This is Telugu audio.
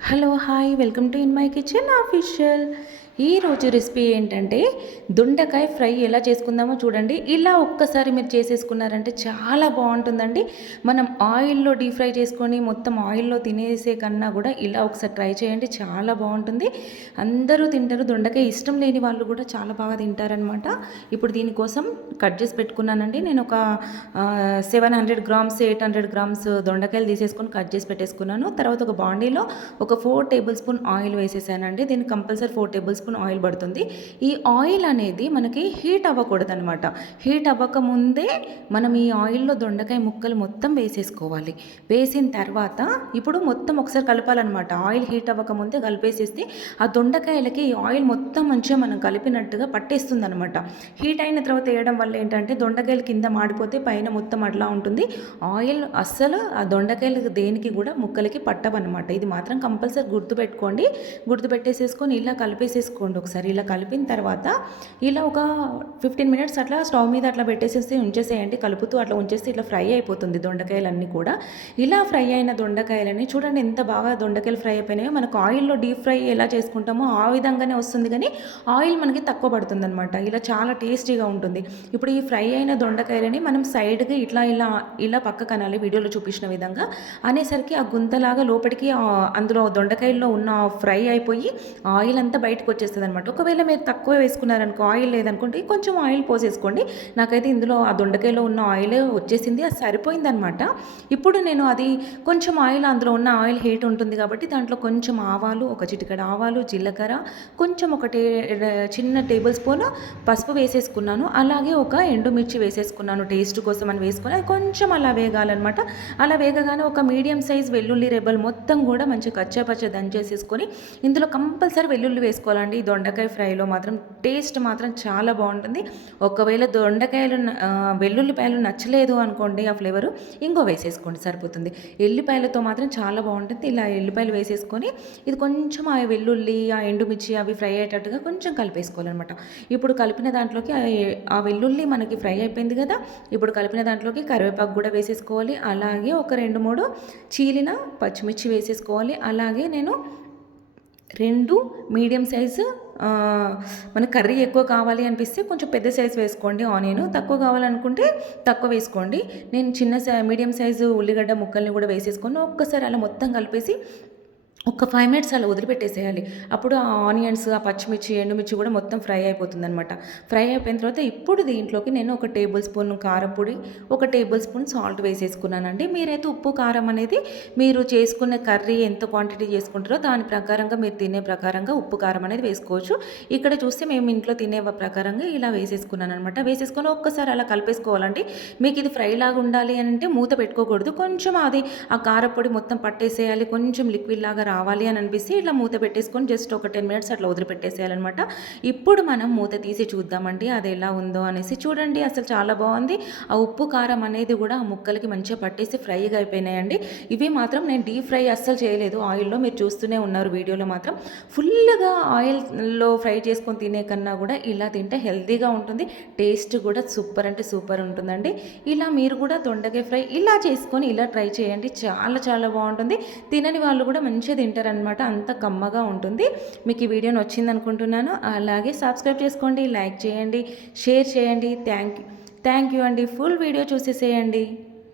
Hello, hi, welcome to In My Kitchen Official. ఈ రోజు రెసిపీ ఏంటంటే దొండకాయ ఫ్రై ఎలా చేసుకుందామో చూడండి ఇలా ఒక్కసారి మీరు చేసేసుకున్నారంటే చాలా బాగుంటుందండి మనం ఆయిల్లో డీప్ ఫ్రై చేసుకొని మొత్తం ఆయిల్లో తినేసే కన్నా కూడా ఇలా ఒకసారి ట్రై చేయండి చాలా బాగుంటుంది అందరూ తింటారు దొండకాయ ఇష్టం లేని వాళ్ళు కూడా చాలా బాగా తింటారనమాట ఇప్పుడు దీనికోసం కట్ చేసి పెట్టుకున్నానండి నేను ఒక seven hundred grams eight hundred grams దొండకాయలు తీసేసుకొని కట్ చేసి పెట్టేసుకున్నాను తర్వాత ఒక బాండీలో ఒక ఫోర్ టేబుల్ స్పూన్ ఆయిల్ వేసేసానండి దీన్ని compulsory four tablespoon spoon oil పడుతుంది ఈ ఆయిల్ అనేది మనకి హీట్ అవ్వకూడదు అనమాట హీట్ అవ్వకముందే మనం ఈ ఆయిల్లో దొండకాయ ముక్కలు మొత్తం వేసేసుకోవాలి వేసిన తర్వాత ఇప్పుడు మొత్తం ఒకసారి కలపాలన్నమాట ఆయిల్ హీట్ అవ్వకముందే కలిపేసేస్తే ఆ దొండకాయలకి ఈ ఆయిల్ మొత్తం మంచిగా మనం కలిపినట్టుగా పట్టేస్తుంది అనమాట హీట్ అయిన తర్వాత వేయడం వల్ల ఏంటంటే దొండకాయలు కింద మాడిపోతే పైన మొత్తం అట్లా ఉంటుంది ఆయిల్ అస్సలు ఆ దొండకాయలు దేనికి కూడా ముక్కలకి పట్టవన్నమాట ఇది మాత్రం కంపల్సరీ గుర్తుపెట్టుకోండి గుర్తుపెట్టేసేసుకొని ఇలా కలిపేసేసుకొని చేసుకోండి ఒకసారి ఇలా కలిపిన తర్వాత ఇలా ఒక ఫిఫ్టీన్ మినిట్స్ అట్లా స్టవ్ మీద అట్లా పెట్టేసేసి ఉంచేసేయండి కలుపుతూ అట్లా ఉంచేస్తే ఇట్లా ఫ్రై అయిపోతుంది దొండకాయలన్నీ కూడా ఇలా ఫ్రై అయిన దొండకాయలని చూడండి ఎంత బాగా దొండకాయలు ఫ్రై అయిపోయినాయో మనకు ఆయిల్లో డీప్ ఫ్రై ఎలా చేసుకుంటామో ఆ విధంగానే వస్తుంది కానీ ఆయిల్ మనకి తక్కువ పడుతుంది అనమాట ఇలా చాలా టేస్టీగా ఉంటుంది ఇప్పుడు ఈ ఫ్రై అయిన దొండకాయలని మనం సైడ్కి ఇట్లా ఇలా ఇలా పక్క కనాలి వీడియోలో చూపించిన విధంగా అనేసరికి ఆ గుంతలాగా లోపలికి అందులో దొండకాయల్లో ఉన్న ఫ్రై అయిపోయి ఆయిల్ అంతా బయటకు వచ్చేస్తుంది వచ్చేస్తుంది అనమాట ఒకవేళ మీరు తక్కువ వేసుకున్నారనుకో ఆయిల్ లేదనుకోండి కొంచెం ఆయిల్ పోసేసుకోండి నాకైతే ఇందులో ఆ దొండకాయలో ఉన్న ఆయిల్ వచ్చేసింది అది సరిపోయిందనమాట ఇప్పుడు నేను అది కొంచెం ఆయిల్ అందులో ఉన్న ఆయిల్ హీట్ ఉంటుంది కాబట్టి దాంట్లో కొంచెం ఆవాలు ఒక చిటికడ ఆవాలు జీలకర్ర కొంచెం ఒక టే చిన్న టేబుల్ స్పూన్ పసుపు వేసేసుకున్నాను అలాగే ఒక ఎండుమిర్చి వేసేసుకున్నాను టేస్ట్ కోసం అని వేసుకుని అది కొంచెం అలా వేగాలన్నమాట అలా వేగగానే ఒక మీడియం సైజ్ వెల్లుల్లి రెబ్బలు మొత్తం కూడా మంచిగా కచ్చాపచ్చ దంచేసేసుకొని ఇందులో కంపల్సరీ వెల్లుల్లి వేసుకోవాలండి ఈ దొండకాయ ఫ్రైలో మాత్రం టేస్ట్ మాత్రం చాలా బాగుంటుంది ఒకవేళ దొండకాయలు వెల్లుల్లిపాయలు నచ్చలేదు అనుకోండి ఆ ఫ్లేవరు ఇంకో వేసేసుకోండి సరిపోతుంది ఎల్లిపాయలతో మాత్రం చాలా బాగుంటుంది ఇలా ఎల్లిపాయలు వేసేసుకొని ఇది కొంచెం ఆ వెల్లుల్లి ఆ ఎండుమిర్చి అవి ఫ్రై అయ్యేటట్టుగా కొంచెం కలిపేసుకోవాలన్నమాట ఇప్పుడు కలిపిన దాంట్లోకి ఆ వెల్లుల్లి మనకి ఫ్రై అయిపోయింది కదా ఇప్పుడు కలిపిన దాంట్లోకి కరివేపాకు కూడా వేసేసుకోవాలి అలాగే ఒక రెండు మూడు చీలిన పచ్చిమిర్చి వేసేసుకోవాలి అలాగే నేను రెండు మీడియం సైజు మన కర్రీ ఎక్కువ కావాలి అనిపిస్తే కొంచెం పెద్ద సైజు వేసుకోండి ఆనియన్ తక్కువ కావాలనుకుంటే తక్కువ వేసుకోండి నేను చిన్న సై మీడియం సైజు ఉల్లిగడ్డ ముక్కల్ని కూడా వేసేసుకొని ఒక్కసారి అలా మొత్తం కలిపేసి ఒక ఫైవ్ మినిట్స్ అలా వదిలిపెట్టేసేయాలి అప్పుడు ఆ ఆనియన్స్ ఆ పచ్చిమిర్చి ఎండుమిర్చి కూడా మొత్తం ఫ్రై అయిపోతుంది అనమాట ఫ్రై అయిపోయిన తర్వాత ఇప్పుడు దీంట్లోకి నేను ఒక టేబుల్ స్పూన్ కారపొడి ఒక టేబుల్ స్పూన్ సాల్ట్ వేసేసుకున్నానండి మీరైతే ఉప్పు కారం అనేది మీరు చేసుకున్న కర్రీ ఎంత క్వాంటిటీ చేసుకుంటారో దాని ప్రకారంగా మీరు తినే ప్రకారంగా ఉప్పు కారం అనేది వేసుకోవచ్చు ఇక్కడ చూస్తే మేము ఇంట్లో తినే ప్రకారంగా ఇలా వేసేసుకున్నాను అనమాట వేసేసుకొని ఒక్కసారి అలా కలిపేసుకోవాలండి మీకు ఇది ఫ్రై లాగా ఉండాలి అంటే మూత పెట్టుకోకూడదు కొంచెం అది ఆ కారపొడి మొత్తం పట్టేసేయాలి కొంచెం లిక్విడ్ లాగా రావాలి అని అనిపిస్తే ఇట్లా మూత పెట్టేసుకొని జస్ట్ ఒక టెన్ మినిట్స్ అట్లా వదిలిపెట్టేసేయాలన్నమాట ఇప్పుడు మనం మూత తీసి చూద్దామండి అది ఎలా ఉందో అనేసి చూడండి అసలు చాలా బాగుంది ఆ ఉప్పు కారం అనేది కూడా ఆ ముక్కలకి మంచిగా పట్టేసి ఫ్రైగా అయిపోయినాయండి ఇవి మాత్రం నేను డీప్ ఫ్రై అస్సలు చేయలేదు ఆయిల్లో మీరు చూస్తూనే ఉన్నారు వీడియోలో మాత్రం ఫుల్గా ఆయిల్లో ఫ్రై చేసుకొని తినే కన్నా కూడా ఇలా తింటే హెల్తీగా ఉంటుంది టేస్ట్ కూడా సూపర్ అంటే సూపర్ ఉంటుందండి ఇలా మీరు కూడా దొండకాయ ఫ్రై ఇలా చేసుకొని ఇలా ట్రై చేయండి చాలా చాలా బాగుంటుంది తినని వాళ్ళు కూడా మంచిగా తింటారనమాట అంత కమ్మగా ఉంటుంది మీకు ఈ వీడియో నచ్చింది అనుకుంటున్నాను అలాగే సబ్స్క్రైబ్ చేసుకోండి లైక్ చేయండి షేర్ చేయండి థ్యాంక్ థ్యాంక్ యూ అండి ఫుల్ వీడియో చూసేసేయండి